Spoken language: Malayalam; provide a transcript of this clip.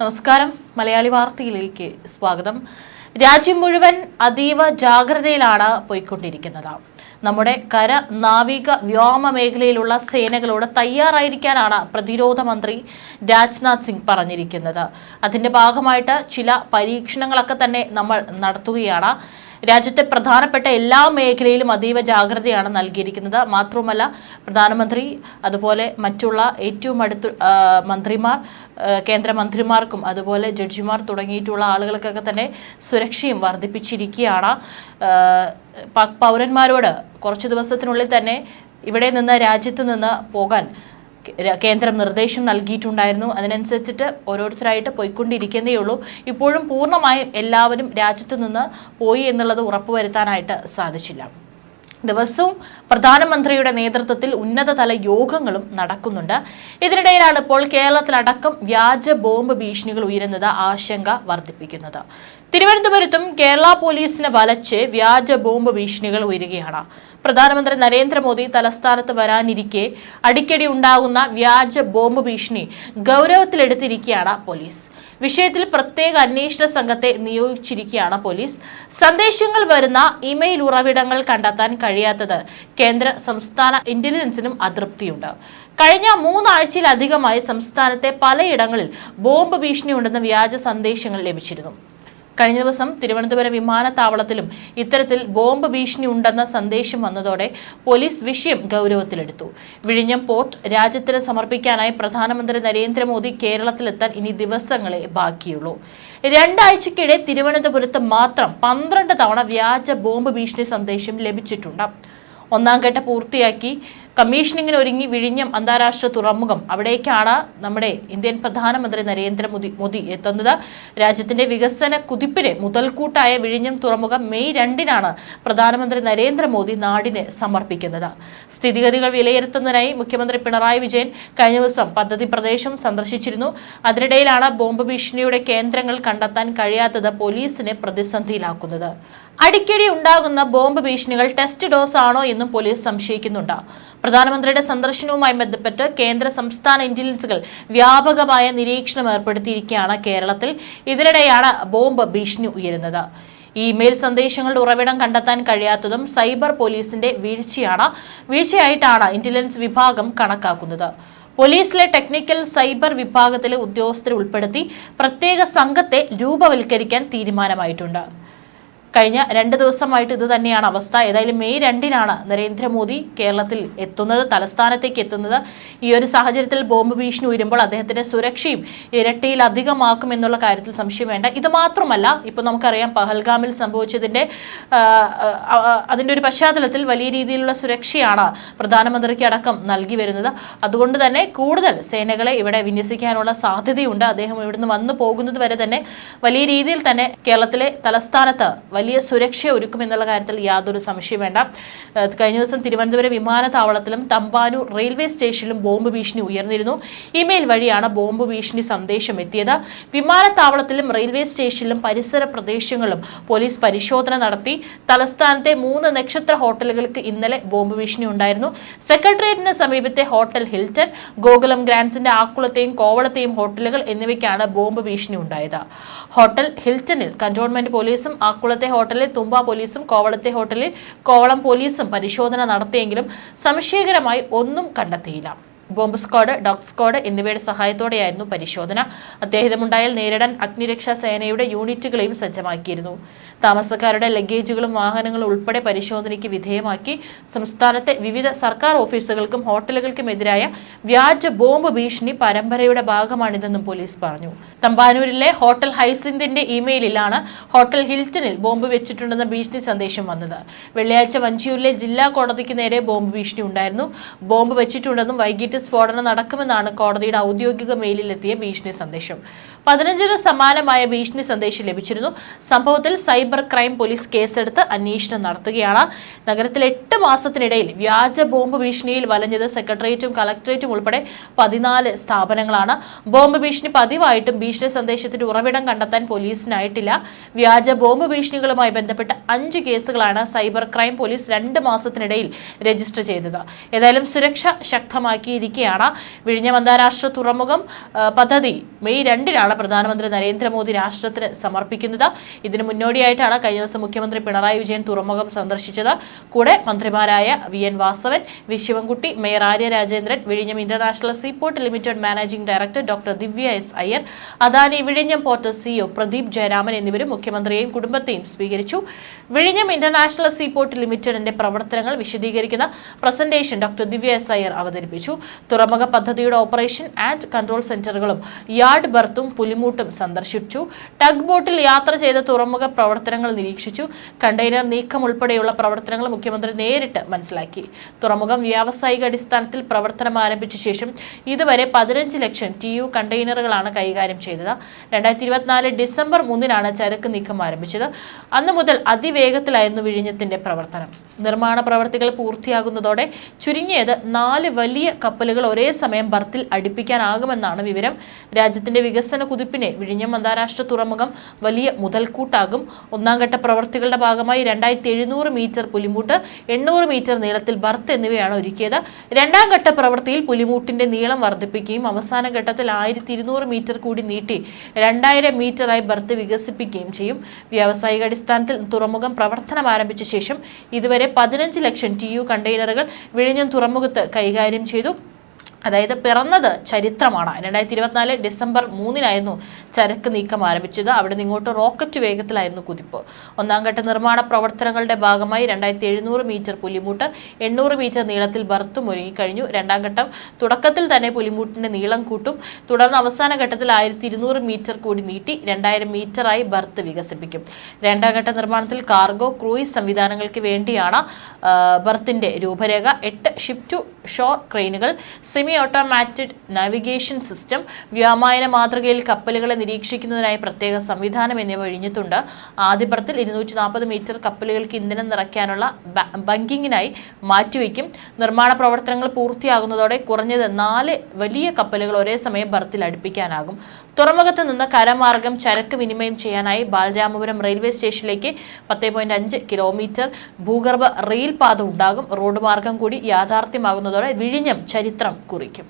നമസ്കാരം. മലയാളി വാർത്തയിലേക്ക് സ്വാഗതം. രാജ്യം മുഴുവൻ അതീവ ജാഗ്രതയിലാണ് പോയിക്കൊണ്ടിരിക്കുന്നത്. നമ്മുടെ കര, നാവിക, വ്യോമ മേഖലയിലുള്ള സേനകളോട് തയ്യാറായിരിക്കാനാണ് പ്രതിരോധ മന്ത്രി രാജ്നാഥ് സിംഗ് പറഞ്ഞിരിക്കുന്നത്. അതിന്റെ ഭാഗമായിട്ട് ചില പരീക്ഷണങ്ങളൊക്കെ തന്നെ നമ്മൾ നടത്തുകയാണ്. രാജ്യത്തെ പ്രധാനപ്പെട്ട എല്ലാ മേഖലയിലും അതീവ ജാഗ്രതയാണ് നൽകിയിരിക്കുന്നത്. മാത്രമല്ല, പ്രധാനമന്ത്രി അതുപോലെ മറ്റുള്ള ഏറ്റവും അടുത്ത മന്ത്രിമാർ, കേന്ദ്രമന്ത്രിമാർക്കും അതുപോലെ ജഡ്ജിമാർ തുടങ്ങിയിട്ടുള്ള ആളുകൾക്കൊക്കെ തന്നെ സുരക്ഷയും വർദ്ധിപ്പിച്ചിരിക്കുകയാണ്. പാക് പൗരന്മാരോട് കുറച്ച് ദിവസത്തിനുള്ളിൽ തന്നെ ഇവിടെ നിന്ന് രാജ്യത്ത് നിന്ന് പോകാൻ കേന്ദ്രം നിർദ്ദേശം നൽകിയിട്ടുണ്ടായിരുന്നു. അതിനനുസരിച്ചിട്ട് ഓരോരുത്തരായിട്ട് പോയിക്കൊണ്ടിരിക്കുന്നേ ഉള്ളൂ. ഇപ്പോഴും പൂർണ്ണമായും എല്ലാവരും രാജ്യത്ത് നിന്ന് പോയി എന്നുള്ളത് ഉറപ്പുവരുത്താനായിട്ട് സാധിച്ചില്ല. ദിവസവും പ്രധാനമന്ത്രിയുടെ നേതൃത്വത്തിൽ ഉന്നതതല യോഗങ്ങളും നടക്കുന്നുണ്ട്. ഇതിനിടയിലാണ് ഇപ്പോൾ കേരളത്തിലടക്കം വ്യാജ ബോംബ് ഭീഷണികൾ ഉയരുന്നത് ആശങ്ക വർദ്ധിപ്പിക്കുന്നത്. തിരുവനന്തപുരത്തും കേരള പോലീസിനെ വലച്ച് വ്യാജ ബോംബ് ഭീഷണികൾ ഉയരുകയാണ്. പ്രധാനമന്ത്രി നരേന്ദ്രമോദി തലസ്ഥാനത്ത് വരാനിരിക്കെ അടിക്കടി ഉണ്ടാകുന്ന വ്യാജ ബോംബ് ഭീഷണി ഗൗരവത്തിലെടുത്തിരിക്കുകയാണ് പോലീസ്. വിഷയത്തിൽ പ്രത്യേക അന്വേഷണ സംഘത്തെ നിയോഗിച്ചിരിക്കുകയാണ് പോലീസ്. സന്ദേശങ്ങൾ വരുന്ന ഇമെയിൽ ഉറവിടങ്ങൾ കണ്ടെത്താൻ കഴിയാത്തത് കേന്ദ്ര സംസ്ഥാന ഇന്റലിജൻസിനും അതൃപ്തിയുണ്ട്. കഴിഞ്ഞ 3 ആഴ്ചയിലധികമായി സംസ്ഥാനത്തെ പലയിടങ്ങളിൽ ബോംബ് ഭീഷണിയുണ്ടെന്ന വ്യാജ സന്ദേശങ്ങൾ ലഭിച്ചിരുന്നു. കഴിഞ്ഞ ദിവസം തിരുവനന്തപുരം വിമാനത്താവളത്തിലും ഇത്തരത്തിൽ ബോംബ് ഭീഷണി ഉണ്ടെന്ന സന്ദേശം വന്നതോടെ പോലീസ് വിഷയം ഗൗരവത്തിലെടുത്തു. വിഴിഞ്ഞം പോർട്ട് രാജ്യത്തിന് സമർപ്പിക്കാനായി പ്രധാനമന്ത്രി നരേന്ദ്രമോദി കേരളത്തിലെത്താൻ ഇനി ദിവസങ്ങളെ ബാക്കിയുള്ളൂ. 2 ആഴ്ചക്കിടെ തിരുവനന്തപുരത്ത് മാത്രം 12 തവണ വ്യാജ ബോംബ് ഭീഷണി സന്ദേശം ലഭിച്ചിട്ടുണ്ട്. 1ാം ഘട്ട പൂർത്തിയാക്കി കമ്മീഷനിങ്ങിന് ഒരുങ്ങി വിഴിഞ്ഞം അന്താരാഷ്ട്ര തുറമുഖം, അവിടേക്കാണ് നമ്മുടെ ഇന്ത്യൻ പ്രധാനമന്ത്രി നരേന്ദ്രമോദി എത്തുന്നത്. രാജ്യത്തിന്റെ വികസന കുതിപ്പിന് മുതൽക്കൂട്ടായ വിഴിഞ്ഞം തുറമുഖം മെയ് 2-നാണ് പ്രധാനമന്ത്രി നരേന്ദ്രമോദി നാടിന് സമർപ്പിക്കുന്നത്. സ്ഥിതിഗതികൾ വിലയിരുത്തുന്നതിനായി മുഖ്യമന്ത്രി പിണറായി വിജയൻ കഴിഞ്ഞ ദിവസം പദ്ധതി പ്രദേശം സന്ദർശിച്ചിരുന്നു. അതിനിടയിലാണ് ബോംബ് ഭീഷണിയുടെ കേന്ദ്രങ്ങൾ കണ്ടെത്താൻ കഴിയാത്തത് പോലീസിനെ പ്രതിസന്ധിയിലാക്കുന്നത്. അടിക്കടി ഉണ്ടാകുന്ന ബോംബ് ഭീഷണികൾ ടെസ്റ്റ് ഡോസ് ആണോ എന്നും പോലീസ് സംശയിക്കുന്നുണ്ട്. പ്രധാനമന്ത്രിയുടെ സന്ദർശനവുമായി ബന്ധപ്പെട്ട് കേന്ദ്ര സംസ്ഥാന ഇന്റലിജൻസുകൾ വ്യാപകമായ നിരീക്ഷണം ഏർപ്പെടുത്തിയിരിക്കുകയാണ് കേരളത്തിൽ. ഇതിനിടെയാണ് ബോംബ് ഭീഷണി ഉയരുന്നത്. ഇമെയിൽ സന്ദേശങ്ങളുടെ ഉറവിടം കണ്ടെത്താൻ കഴിയാത്തതും സൈബർ പോലീസിന്റെ വീഴ്ചയായിട്ടാണ് ഇന്റലിജൻസ് വിഭാഗം കണക്കാക്കുന്നത്. പോലീസിലെ ടെക്നിക്കൽ സൈബർ വിഭാഗത്തിലെ ഉദ്യോഗസ്ഥരെ ഉൾപ്പെടുത്തി പ്രത്യേക സംഘത്തെ രൂപവൽക്കരിക്കാൻ തീരുമാനമായിട്ടുണ്ട്. കഴിഞ്ഞ 2 ദിവസമായിട്ട് ഇത് തന്നെയാണ് അവസ്ഥ. ഏതായാലും മെയ് 2-നാണ് നരേന്ദ്രമോദി കേരളത്തിൽ എത്തുന്നത്, തലസ്ഥാനത്തേക്ക് എത്തുന്നത്. ഈ ഒരു സാഹചര്യത്തിൽ ബോംബ് ഭീഷണി ഉയരുമ്പോൾ അദ്ദേഹത്തിന്റെ സുരക്ഷയും ഇരട്ടിയിലധികമാക്കുമെന്നുള്ള കാര്യത്തിൽ സംശയം വേണ്ട. ഇത് മാത്രമല്ല, ഇപ്പോൾ നമുക്കറിയാം പഹൽഗാമിൽ സംഭവിച്ചതിന്റെ അതിന്റെ ഒരു പശ്ചാത്തലത്തിൽ വലിയ രീതിയിലുള്ള സുരക്ഷയാണ് പ്രധാനമന്ത്രിക്ക് അടക്കം നൽകി വരുന്നത്. അതുകൊണ്ട് തന്നെ കൂടുതൽ സേനകളെ ഇവിടെ വിന്യസിക്കാനുള്ള സാധ്യതയുണ്ട്. അദ്ദേഹം ഇവിടുന്ന് വന്നു പോകുന്നത് വരെ തന്നെ വലിയ രീതിയിൽ തന്നെ കേരളത്തിലെ തലസ്ഥാനത്ത് വലിയ സുരക്ഷ ഒരുക്കുമെന്നുള്ള കാര്യത്തിൽ യാതൊരു സംശയം വേണ്ട. കഴിഞ്ഞ ദിവസം തിരുവനന്തപുരം വിമാനത്താവളത്തിലും തമ്പാനൂർ റെയിൽവേ സ്റ്റേഷനിലും ബോംബ് ഭീഷണി ഉയർന്നിരുന്നു. ഇമെയിൽ വഴിയാണ് ബോംബ് ഭീഷണി സന്ദേശം എത്തിയത്. വിമാനത്താവളത്തിലും റെയിൽവേ സ്റ്റേഷനിലും പരിസര പ്രദേശങ്ങളിലും പോലീസ് പരിശോധന നടത്തി. തലസ്ഥാനത്തെ 3 നക്ഷത്ര ഹോട്ടലുകൾക്ക് ഇന്നലെ ബോംബ് ഭീഷണി ഉണ്ടായിരുന്നു. സെക്രട്ടേറിയറ്റിന് സമീപത്തെ ഹോട്ടൽ ഹിൽട്ടൺ, ഗോകുലം ഗ്രാൻഡ്സിന്റെ ആക്കുളത്തെയും കോവളത്തെയും ഹോട്ടലുകൾ എന്നിവയ്ക്കാണ് ബോംബ് ഭീഷണി ഉണ്ടായത്. ഹോട്ടൽ ഹിൽട്ടണിൽ കന്റോൺമെന്റ് പോലീസും ആക്കുളത്തെ ഹോട്ടലിൽ തുമ്പ പോലീസും കോവളത്തെ ഹോട്ടലിൽ കോവളം പോലീസും പരിശോധന നടത്തിയെങ്കിലും സംശയകരമായി ഒന്നും കണ്ടെത്തിയില്ല. ബോംബ് സ്ക്വാഡ്, ഡോഗ് സ്ക്വാഡ് എന്നിവയുടെ സഹായത്തോടെയായിരുന്നു പരിശോധന. അത്യാഹിതമുണ്ടായാൽ നേരിടാൻ അഗ്നിരക്ഷാ സേനയുടെ യൂണിറ്റുകളെയും സജ്ജമാക്കിയിരുന്നു. താമസക്കാരുടെ ലഗേജുകളും വാഹനങ്ങളും ഉൾപ്പെടെ പരിശോധനയ്ക്ക് വിധേയമാക്കി. സംസ്ഥാനത്തെ വിവിധ സർക്കാർ ഓഫീസുകൾക്കും ഹോട്ടലുകൾക്കുമെതിരായ വ്യാജ ബോംബ് ഭീഷണി പരമ്പരയുടെ ഭാഗമാണിതെന്നും പോലീസ് പറഞ്ഞു. തമ്പാനൂരിലെ ഹോട്ടൽ ഹൈസിന്തിന്റെ ഇമെയിലിലാണ് ഹോട്ടൽ ഹിൽട്ടണിൽ ബോംബ് വെച്ചിട്ടുണ്ടെന്ന ഭീഷണി സന്ദേശം വന്നത്. വെള്ളിയാഴ്ച വഞ്ചിയൂരിലെ ജില്ലാ കോടതിക്ക് നേരെ ബോംബ് ഭീഷണി ഉണ്ടായിരുന്നു. ബോംബ് വെച്ചിട്ടുണ്ടെന്നും വൈകിട്ട് സ്ഫോടനം നടക്കുമെന്നാണ് കോടതിയുടെ ഔദ്യോഗിക മെയിലിലെത്തിയ ഭീഷണി സന്ദേശം. 15-ന് സമാനമായ ഭീഷണി സന്ദേശം ലഭിച്ചിരുന്നു. സംഭവത്തിൽ സൈബർ ക്രൈം പോലീസ് കേസെടുത്ത് അന്വേഷണം നടത്തുകയാണ്. നഗരത്തിൽ 8 മാസത്തിനിടയിൽ വ്യാജ ബോംബ് ഭീഷണിയിൽ വലഞ്ഞത് സെക്രട്ടേറിയറ്റും കളക്ടറേറ്റും ഉൾപ്പെടെ 14 സ്ഥാപനങ്ങളാണ്. ബോംബ് ഭീഷണി പതിവായിട്ടും ഭീഷണി സന്ദേശത്തിന്റെ ഉറവിടം കണ്ടെത്താൻ പോലീസിനായിട്ടില്ല. വ്യാജ ബോംബ് ഭീഷണികളുമായി ബന്ധപ്പെട്ട 5 കേസുകളാണ് സൈബർ ക്രൈം പോലീസ് 2 മാസത്തിനിടയിൽ രജിസ്റ്റർ ചെയ്തത്. ഏതായാലും സുരക്ഷ ശക്തമാക്കി നടക്കാനിരിക്കെയാണ് വിഴിഞ്ഞം അന്താരാഷ്ട്ര തുറമുഖം പദ്ധതി മെയ് 2-നാണ് പ്രധാനമന്ത്രി നരേന്ദ്രമോദി രാഷ്ട്രത്തിന് സമർപ്പിക്കുന്നത്. ഇതിന് മുന്നോടിയായിട്ടാണ് കഴിഞ്ഞ ദിവസം മുഖ്യമന്ത്രി പിണറായി വിജയൻ തുറമുഖം സന്ദർശിച്ചത്. കൂടെ മന്ത്രിമാരായ VN Vasavan, V Sivankutty, mayor Arya Rajendran, വിഴിഞ്ഞം international seaport limited managing director doctor Divya S. Iyer, Adani വിഴിഞ്ഞം പോർട്ട് CEO പ്രദീപ് ജയരാമൻ എന്നിവരും മുഖ്യമന്ത്രിയെയും കുടുംബത്തെയും സ്വീകരിച്ചു. വിഴിഞ്ഞം ഇന്റർനാഷണൽ സീപോർട്ട് ലിമിറ്റഡിന്റെ പ്രവർത്തനങ്ങൾ വിശദീകരിക്കുന്ന presentation doctor Divya S. Iyer അവതരിപ്പിച്ചു. തുറമുഖ പദ്ധതിയുടെ ഓപ്പറേഷൻ ആൻഡ് കൺട്രോൾ സെന്ററുകളും യാർഡ് ബർത്തും പുലിമൂട്ടും സന്ദർശിച്ചു. ടഗ് ബോട്ടിൽ യാത്ര ചെയ്ത തുറമുഖ പ്രവർത്തനങ്ങൾ നിരീക്ഷിച്ചു. കണ്ടെയ്നർ നീക്കം ഉൾപ്പെടെയുള്ള പ്രവർത്തനങ്ങൾ മുഖ്യമന്ത്രി നേരിട്ട് മനസ്സിലാക്കി. തുറമുഖം വ്യാവസായിക അടിസ്ഥാനത്തിൽ പ്രവർത്തനം ആരംഭിച്ച ശേഷം ഇതുവരെ 15 ലക്ഷം TU കണ്ടെയ്നറുകളാണ് കൈകാര്യം ചെയ്തത്. 2024 ഡിസംബർ 3-നാണ് ചരക്ക് നീക്കം ആരംഭിച്ചത്. അന്നു മുതൽ അതിവേഗത്തിലായിരുന്നു വിഴിഞ്ഞത്തിന്റെ പ്രവർത്തനം. നിർമ്മാണ പ്രവർത്തികൾ പൂർത്തിയാകുന്നതോടെ ചുരുങ്ങിയത് 4 വലിയ കപ്പലുകൾ ഒരേ സമയം ബർത്തിൽ അടുപ്പിക്കാനാകുമെന്നാണ് വിവരം. രാജ്യത്തിന്റെ വികസന കുതിപ്പിനെ വിഴിഞ്ഞം അന്താരാഷ്ട്ര തുറമുഖം വലിയ മുതൽക്കൂട്ടാകും. ഒന്നാം ഘട്ട പ്രവർത്തികളുടെ ഭാഗമായി 2700 മീറ്റർ പുലിമൂട്ട്, 800 മീറ്റർ നീളത്തിൽ ബർത്ത് എന്നിവയാണ് ഒരുക്കിയത്. രണ്ടാം ഘട്ട പ്രവൃത്തിയിൽ പുലിമൂട്ടിന്റെ നീളം വർദ്ധിപ്പിക്കുകയും അവസാന ഘട്ടത്തിൽ 1200 മീറ്റർ കൂടി നീട്ടി 2000 മീറ്ററായി ബർത്ത് വികസിപ്പിക്കുകയും ചെയ്യും. വ്യാവസായിക അടിസ്ഥാനത്തിൽ തുറമുഖം പ്രവർത്തനം ആരംഭിച്ച ശേഷം ഇതുവരെ 15 ലക്ഷം TU കണ്ടെയ്നറുകൾ വിഴിഞ്ഞം തുറമുഖത്ത് കൈകാര്യം ചെയ്തു. അതായത് പിറന്നത് ചരിത്രമാണ്. 2024 ഡിസംബർ 3-നായിരുന്നു ചരക്ക് നീക്കം ആരംഭിച്ചത്. അവിടെ നിങ്ങോട്ട് റോക്കറ്റ് വേഗത്തിലായിരുന്നു കുതിപ്പ്. ഒന്നാം ഘട്ട നിർമ്മാണ പ്രവർത്തനങ്ങളുടെ ഭാഗമായി 2700 മീറ്റർ പുലിമൂട്ട്, 800 മീറ്റർ നീളത്തിൽ ബർത്തും ഒരുങ്ങിക്കഴിഞ്ഞു. രണ്ടാം ഘട്ടം തുടക്കത്തിൽ തന്നെ പുലിമൂട്ടിന്റെ നീളം കൂട്ടും. തുടർന്ന് അവസാന ഘട്ടത്തിൽ 1200 മീറ്റർ കൂടി നീട്ടി 2000 മീറ്ററായി ബർത്ത് വികസിപ്പിക്കും. രണ്ടാം ഘട്ട നിർമ്മാണത്തിൽ കാർഗോ, ക്രൂയിസ് സംവിധാനങ്ങൾക്ക് വേണ്ടിയാണ് ബർത്തിന്റെ രൂപരേഖ. 8 ഷിപ്പ് ടു ഷോർ ക്രെയിനുകൾ, സെമി ഓട്ടോമാറ്റഡ് നാവിഗേഷൻ സിസ്റ്റം, വ്യോമയാന മാതൃകയിൽ കപ്പലുകളെ നിരീക്ഷിക്കുന്നതിനായി പ്രത്യേക സംവിധാനം എന്നിവ വിഴിഞ്ഞത്തുണ്ട്. ആദ്യ ബർത്തിൽ 240 മീറ്റർ കപ്പലുകൾക്ക് ഇന്ധനം നിറയ്ക്കാനുള്ള ബങ്കിങ്ങിനായി മാറ്റിവെക്കും. നിർമ്മാണ പ്രവർത്തനങ്ങൾ പൂർത്തിയാകുന്നതോടെ കുറഞ്ഞത് 4 വലിയ കപ്പലുകൾ ഒരേ സമയം ബർത്തിൽ അടുപ്പിക്കാനാകും. തുറമുഖത്ത് നിന്ന് കരമാർഗം ചരക്ക് വിനിമയം ചെയ്യാനായി ബാലരാമപുരം റെയിൽവേ സ്റ്റേഷനിലേക്ക് 10.5 കിലോമീറ്റർ ഭൂഗർഭ റെയിൽ പാത ഉണ്ടാകും. റോഡ് മാർഗം കൂടി യാഥാർത്ഥ്യമാകുന്നതോടെ വിഴിഞ്ഞം ചരിത്രം കുറിക്കും.